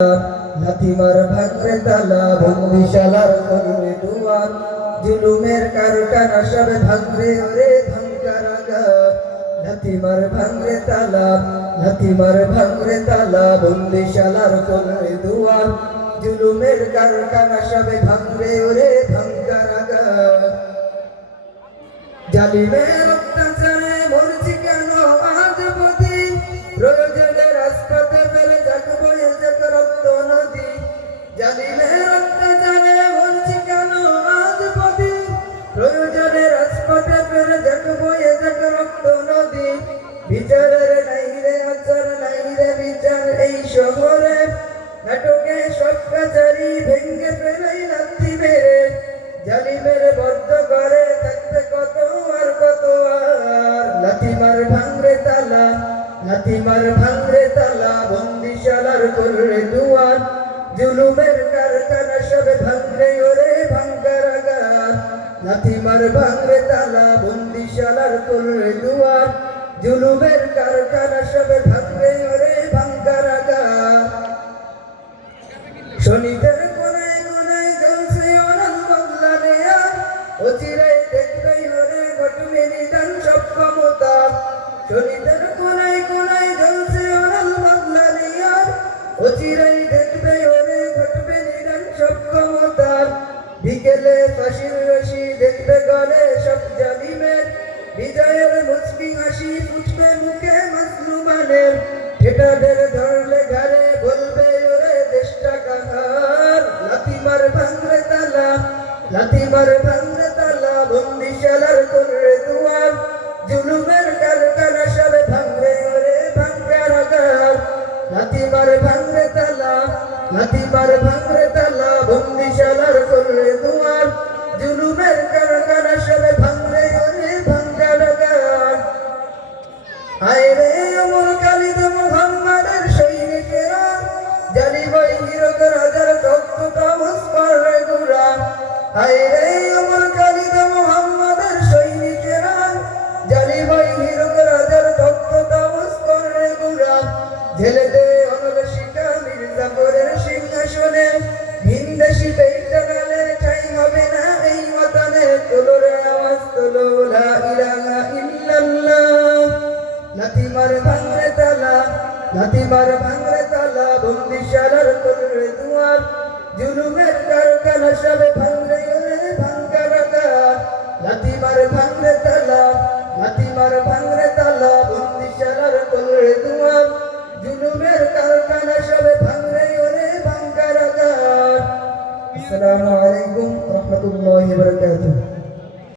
লাথিমার ভাঙরে তালা বন্দিশালার করবে দুয়ার জুলুমের কারখানা সব ভাঙরে ওরে ভাঙকারাগা লাথিমার ভাঙরে তালা বন্দিশালার করবে দুয়ার জুলুমের কারখানা সব ভাঙরে ওরে ভাঙকারাগা জালিমের অত্যাচারে মরছি কেন আজ বদি প্রয়োজনে রাজপথে ফেলে যাকবো এসে রক্ত নদী জালিমের অত্যাচারে মরছি কেন আজ বদি প্রয়োজনে রাজপথে ফেলে যাকবো এসে রক্ত নদী বিচারের নাই রে আচার নাই রে বিচার এই শহরে নাটকে সব কাচারি ভেঙ্গে ফেলাই লাথি মেরে জালিমের বদ্ধ করে থাকবে কত আর কত আর লাথিমার ভাঙরে তালা বন্দিশালার করবে দুয়ার জুলুমের কারখানা সব ভাঙরে ওরে ভাঙকারাগার লাথিমার ভাঙরে তালা বন্দিশালার করবে দুয়ার জুলুমের কারখানা সব ভাঙরে ওরে ভাঙকারাগার শনিদের কোনায় কোনায় জ্বলছে অনল বাংলা নেয়া অচিরাই দেখবেই হরে ঘটবে নিদান সব ক্ষমতা শনিদের কোনায় কোনায় জ্বলছে অনল বাংলা নেয়া অচিরাই দেখবেই হরে ঘটবে নিদান সব ক্ষমতা বিকেলে ফাঁসির রশি দেখবে গলে সব জালিমের বিজয়ের মুচকি হাসি ফুটবে মুখে মাজলুমানের এটাদের ধরলে ঘরে বলবে ওরে দেশটা কাহার লাথিমার ভাঙরে তালা বন্দিশালার করবে দুয়ার জুলুমের কারখানা সব ভাঙরে ওরে ভাঙকারাগার লাথিমার ভাঙরে তালা বন্দিশালার করবে দুয়ার জুলুমের কারখানা সব ভাঙরে ওরে ভাঙকারাগার হায় রে অমর খালিদ মুহাম্মাদের সৈনিকেরা জালিমাই হিরক রাজার তখ্ত তামস করে গুরা হায় রে অমর খালিদ মুহাম্মাদের সৈনিকেরা জালিমাই হিরক রাজার তখ্ত তামস করে গুরা ঝেলে দে অনল শিখা মির্জাপুরের সিংহাসনে ভিনদেশি পেইটা গালে ঠাই হবে না এই মাতানে তোলো রে আওয়াজ তোলো লা ইলাহা ইল্লাল্লাহ লাথিমার ভাঙরে তালা বন্দিশালার করবে দুয়ার জুলুমের কারখানা সব ভাঙরে ওরে ভাঙকারাগার লাথিমার ভাঙরে তালা বন্দিশালার করবে দুয়ার জুলুমের কারখানা সব ভাঙরে ওরে ভাঙকারাগার। আসসালামু আলাইকুম ওয়া রাহমাতুল্লাহি ওয়া বারাকাতুহু।